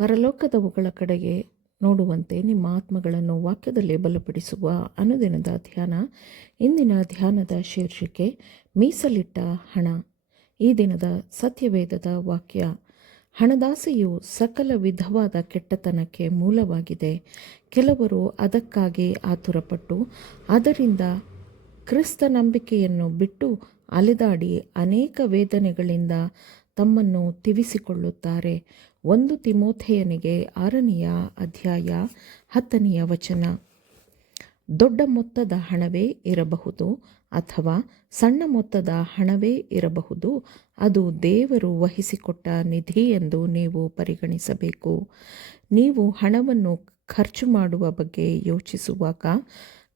ಪರಲೋಕದವುಗಳ ಕಡೆಗೆ ನೋಡುವಂತೆ ನಿಮ್ಮ ಆತ್ಮಗಳನ್ನು ವಾಕ್ಯದಲ್ಲಿ ಬಲಪಡಿಸುವ ಅನುದಿನದ ಧ್ಯಾನ. ಇಂದಿನ ಧ್ಯಾನದ ಶೀರ್ಷಿಕೆ ಮೀಸಲಿಟ್ಟ ಹಣ. ಈ ದಿನದ ಸತ್ಯವೇದದ ವಾಕ್ಯ: ಹಣದಾಸೆಯು ಸಕಲ ವಿಧವಾದ ಕೆಟ್ಟತನಕ್ಕೆ ಮೂಲವಾಗಿದೆ. ಕೆಲವರು ಅದಕ್ಕಾಗಿ ಆತುರಪಟ್ಟು ಅದರಿಂದ ಕ್ರಿಸ್ತ ನಂಬಿಕೆಯನ್ನು ಬಿಟ್ಟು ಅಲೆದಾಡಿ ಅನೇಕ ವೇದನೆಗಳಿಂದ ತಮ್ಮನ್ನು ತಿವಿಸಿಕೊಳ್ಳುತ್ತಾರೆ. 1 ತಿಮೋಥೆಯನಿಗೆ 6ನೇ ಅಧ್ಯಾಯ 10ನೇ ವಚನ. ದೊಡ್ಡ ಮೊತ್ತದ ಹಣವೇ ಇರಬಹುದು ಅಥವಾ ಸಣ್ಣ ಮೊತ್ತದ ಹಣವೇ ಇರಬಹುದು, ಅದು ದೇವರು ವಹಿಸಿಕೊಟ್ಟ ನಿಧಿ ಎಂದು ನೀವು ಪರಿಗಣಿಸಬೇಕು. ನೀವು ಹಣವನ್ನು ಖರ್ಚು ಮಾಡುವ ಬಗ್ಗೆ ಯೋಚಿಸುವಾಗ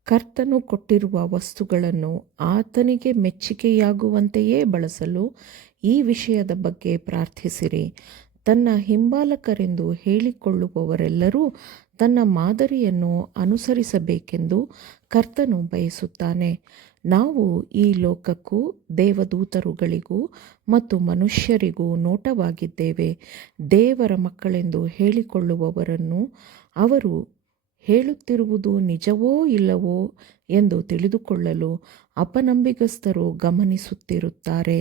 ಕರ್ತನು ಕೊಟ್ಟಿರುವ ವಸ್ತುಗಳನ್ನು ಆತನಿಗೆ ಮೆಚ್ಚುಗೆಯಾಗುವಂತೆಯೇ ಬಳಸಲು ಈ ವಿಷಯದ ಬಗ್ಗೆ ಪ್ರಾರ್ಥಿಸಿರಿ. ತನ್ನ ಹಿಂಬಾಲಕರೆಂದು ಹೇಳಿಕೊಳ್ಳುವವರೆಲ್ಲರೂ ತನ್ನ ಮಾದರಿಯನ್ನು ಅನುಸರಿಸಬೇಕೆಂದು ಕರ್ತನು ಬಯಸುತ್ತಾನೆ. ನಾವು ಈ ಲೋಕಕ್ಕೂ ದೇವದೂತರುಗಳಿಗೂ ಮತ್ತು ಮನುಷ್ಯರಿಗೂ ನೋಟವಾಗಿದ್ದೇವೆ. ದೇವರ ಮಕ್ಕಳೆಂದು ಹೇಳಿಕೊಳ್ಳುವವರನ್ನು ಅವರು ಹೇಳುತ್ತಿರುವುದು ನಿಜವೋ ಇಲ್ಲವೋ ಎಂದು ತಿಳಿದುಕೊಳ್ಳಲು ಅಪನಂಬಿಗಸ್ತರು ಗಮನಿಸುತ್ತಿರುತ್ತಾರೆ.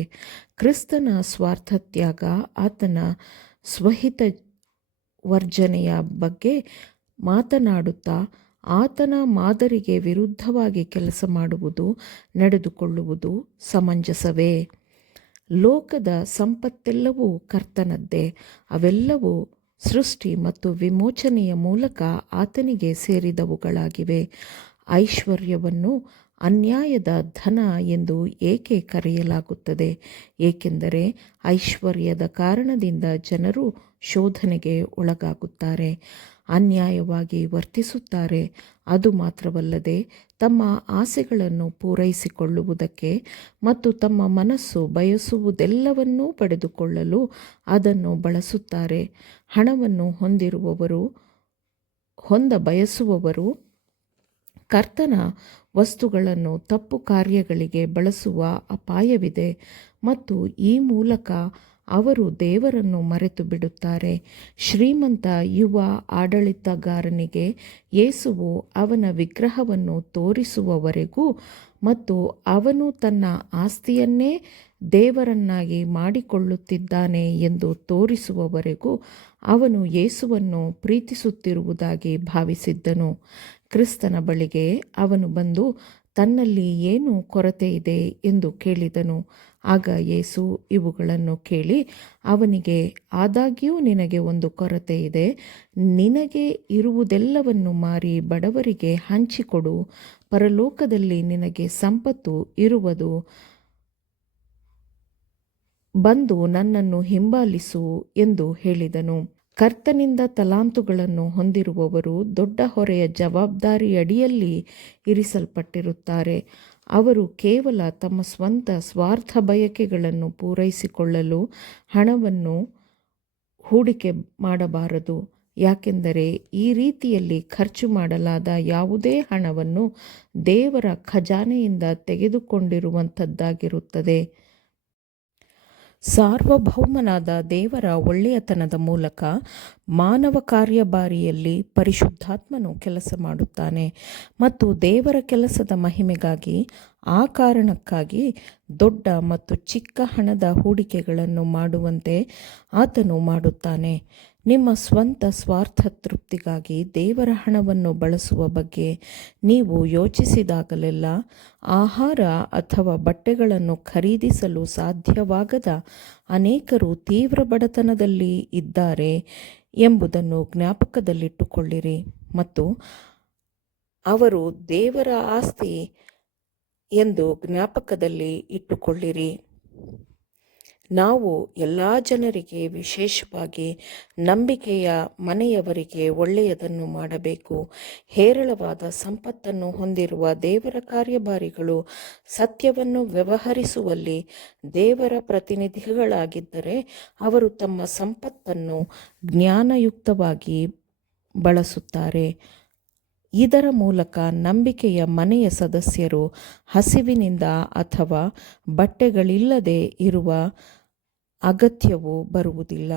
ಕ್ರಿಸ್ತನ ಸ್ವಾರ್ಥತ್ಯಾಗ, ಆತನ ಸ್ವಹಿತ ವರ್ಜನೆಯ ಬಗ್ಗೆ ಮಾತನಾಡುತ್ತಾ ಆತನ ಮಾದರಿಗೆ ವಿರುದ್ಧವಾಗಿ ಕೆಲಸ ಮಾಡುವುದು, ನಡೆದುಕೊಳ್ಳುವುದು ಸಮಂಜಸವೇ? ಲೋಕದ ಸಂಪತ್ತೆಲ್ಲವೂ ಕರ್ತನದ್ದೇ. ಅವೆಲ್ಲವೂ ಸೃಷ್ಟಿ ಮತ್ತು ವಿಮೋಚನೆಯ ಮೂಲಕ ಆತನಿಗೆ ಸೇರಿದವುಗಳಾಗಿವೆ. ಐಶ್ವರ್ಯವನ್ನು ಅನ್ಯಾಯದ ಧನ ಎಂದು ಏಕೆ ಕರೆಯಲಾಗುತ್ತದೆ? ಏಕೆಂದರೆ ಐಶ್ವರ್ಯದ ಕಾರಣದಿಂದ ಜನರು ಶೋಧನೆಗೆ ಒಳಗಾಗುತ್ತಾರೆ, ಅನ್ಯಾಯವಾಗಿ ವರ್ತಿಸುತ್ತಾರೆ. ಅದು ಮಾತ್ರವಲ್ಲದೆ ತಮ್ಮ ಆಸೆಗಳನ್ನು ಪೂರೈಸಿಕೊಳ್ಳುವುದಕ್ಕೆ ಮತ್ತು ತಮ್ಮ ಮನಸ್ಸು ಬಯಸುವುದೆಲ್ಲವನ್ನೂ ಪಡೆದುಕೊಳ್ಳಲು ಅದನ್ನು ಬಳಸುತ್ತಾರೆ. ಹಣವನ್ನು ಹೊಂದಬಯಸುವವರು ಕರ್ತನ ವಸ್ತುಗಳನ್ನು ತಪ್ಪು ಕಾರ್ಯಗಳಿಗೆ ಬಳಸುವ ಅಪಾಯವಿದೆ ಮತ್ತು ಈ ಮೂಲಕ ಅವರು ದೇವರನ್ನು ಮರೆತು ಬಿಡುತ್ತಾರೆ. ಶ್ರೀಮಂತ ಯುವ ಆಡಳಿತಗಾರನಿಗೆ ಯೇಸುವು ಅವನ ವಿಗ್ರಹವನ್ನು ತೋರಿಸುವವರೆಗೂ ಮತ್ತು ಅವನು ತನ್ನ ಆಸ್ತಿಯನ್ನೇ ದೇವರನ್ನಾಗಿ ಮಾಡಿಕೊಳ್ಳುತ್ತಿದ್ದಾನೆ ಎಂದು ತೋರಿಸುವವರೆಗೂ ಅವನು ಯೇಸುವನ್ನು ಪ್ರೀತಿಸುತ್ತಿರುವುದಾಗಿ ಭಾವಿಸಿದ್ದನು. ಕ್ರಿಸ್ತನ ಬಳಿಗೆ ಅವನು ಬಂದು ತನ್ನಲ್ಲಿ ಏನು ಕೊರತೆ ಇದೆ ಎಂದು ಕೇಳಿದನು. ಆಗ ಯೇಸು ಇವುಗಳನ್ನು ಕೇಳಿ ಅವನಿಗೆ, ಆದಾಗ್ಯೂ ನಿನಗೆ ಒಂದು ಕೊರತೆ ಇದೆ. ನಿನಗೆ ಇರುವುದೆಲ್ಲವನ್ನು ಮಾರಿ ಬಡವರಿಗೆ ಹಂಚಿಕೊಡು, ಪರಲೋಕದಲ್ಲಿ ನಿನಗೆ ಸಂಪತ್ತು ಇರುವುದು. ಬಂದು ನನ್ನನ್ನು ಹಿಂಬಾಲಿಸು ಎಂದು ಹೇಳಿದನು. ಕರ್ತನಿಂದ ತಲಾಂತುಗಳನ್ನು ಹೊಂದಿರುವವರು ದೊಡ್ಡ ಹೊರೆಯ ಜವಾಬ್ದಾರಿಯಡಿಯಲ್ಲಿ ಇರಿಸಲ್ಪಟ್ಟಿರುತ್ತಾರೆ. ಅವರು ಕೇವಲ ತಮ್ಮ ಸ್ವಂತ ಸ್ವಾರ್ಥ ಬಯಕೆಗಳನ್ನು ಪೂರೈಸಿಕೊಳ್ಳಲು ಹಣವನ್ನು ಹೂಡಿಕೆ ಮಾಡಬಾರದು. ಯಾಕೆಂದರೆ ಈ ರೀತಿಯಲ್ಲಿ ಖರ್ಚು ಮಾಡಲಾದ ಯಾವುದೇ ಹಣವನ್ನು ದೇವರ ಖಜಾನೆಯಿಂದ ತೆಗೆದುಕೊಂಡಿರುವಂಥದ್ದಾಗಿರುತ್ತದೆ. ಸಾರ್ವಭೌಮನಾದ ದೇವರ ಒಳ್ಳೆಯತನದ ಮೂಲಕ ಮಾನವ ಕಾರ್ಯಭಾರಿಯಲ್ಲಿ ಪರಿಶುದ್ಧಾತ್ಮನು ಕೆಲಸ ಮಾಡುತ್ತಾನೆ ಮತ್ತು ದೇವರ ಕೆಲಸದ ಮಹಿಮೆಗಾಗಿ ಆ ಕಾರಣಕ್ಕಾಗಿ ದೊಡ್ಡ ಮತ್ತು ಚಿಕ್ಕ ಹಣದ ಹೂಡಿಕೆಗಳನ್ನು ಮಾಡುವಂತೆ ಆತನು ಮಾಡುತ್ತಾನೆ. ನಿಮ್ಮ ಸ್ವಂತ ಸ್ವಾರ್ಥ ತೃಪ್ತಿಗಾಗಿ ದೇವರ ಹಣವನ್ನು ಬಳಸುವ ಬಗ್ಗೆ ನೀವು ಯೋಚಿಸಿದಾಗಲೆಲ್ಲ ಆಹಾರ ಅಥವಾ ಬಟ್ಟೆಗಳನ್ನು ಖರೀದಿಸಲು ಸಾಧ್ಯವಾಗದ ಅನೇಕರು ತೀವ್ರ ಬಡತನದಲ್ಲಿ ಇದ್ದಾರೆ ಎಂಬುದನ್ನು ಜ್ಞಾಪಕದಲ್ಲಿಟ್ಟುಕೊಳ್ಳಿರಿ ಮತ್ತು ಅವರು ದೇವರ ಆಸ್ತಿ ಎಂದು ಜ್ಞಾಪಕದಲ್ಲಿ ಇಟ್ಟುಕೊಳ್ಳಿರಿ. ನಾವು ಎಲ್ಲ ಜನರಿಗೆ, ವಿಶೇಷವಾಗಿ ನಂಬಿಕೆಯ ಮನೆಯವರಿಗೆ ಒಳ್ಳೆಯದನ್ನು ಮಾಡಬೇಕು. ಹೇರಳವಾದ ಸಂಪತ್ತನ್ನು ಹೊಂದಿರುವ ದೇವರ ಕಾರ್ಯಭಾರಿಗಳು ಸತ್ಯವನ್ನು ವ್ಯವಹರಿಸುವಲ್ಲಿ ದೇವರ ಪ್ರತಿನಿಧಿಗಳಾಗಿದ್ದರೆ ಅವರು ತಮ್ಮ ಸಂಪತ್ತನ್ನು ಜ್ಞಾನಯುಕ್ತವಾಗಿ ಬಳಸುತ್ತಾರೆ. ಇದರ ಮೂಲಕ ನಂಬಿಕೆಯ ಮನೆಯ ಸದಸ್ಯರು ಹಸಿವಿನಿಂದ ಅಥವಾ ಬಟ್ಟೆಗಳಿಲ್ಲದೆ ಇರುವ ಅಗತ್ಯವು ಬರುವುದಿಲ್ಲ.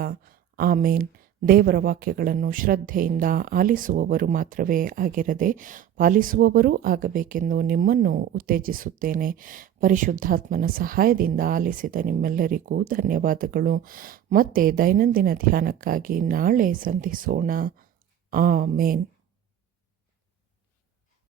ಆಮೇನ್. ದೇವರ ವಾಕ್ಯಗಳನ್ನು ಶ್ರದ್ಧೆಯಿಂದ ಆಲಿಸುವವರು ಮಾತ್ರವೇ ಆಗಿರದೆ ಪಾಲಿಸುವವರೂ ಆಗಬೇಕೆಂದು ನಿಮ್ಮನ್ನು ಉತ್ತೇಜಿಸುತ್ತೇನೆ. ಪರಿಶುದ್ಧಾತ್ಮನ ಸಹಾಯದಿಂದ ಆಲಿಸಿದ ನಿಮ್ಮೆಲ್ಲರಿಗೂ ಧನ್ಯವಾದಗಳು. ಮತ್ತೆ ದೈನಂದಿನ ಧ್ಯಾನಕ್ಕಾಗಿ ನಾಳೆ ಸಂಧಿಸೋಣ. ಆಮೇನ್.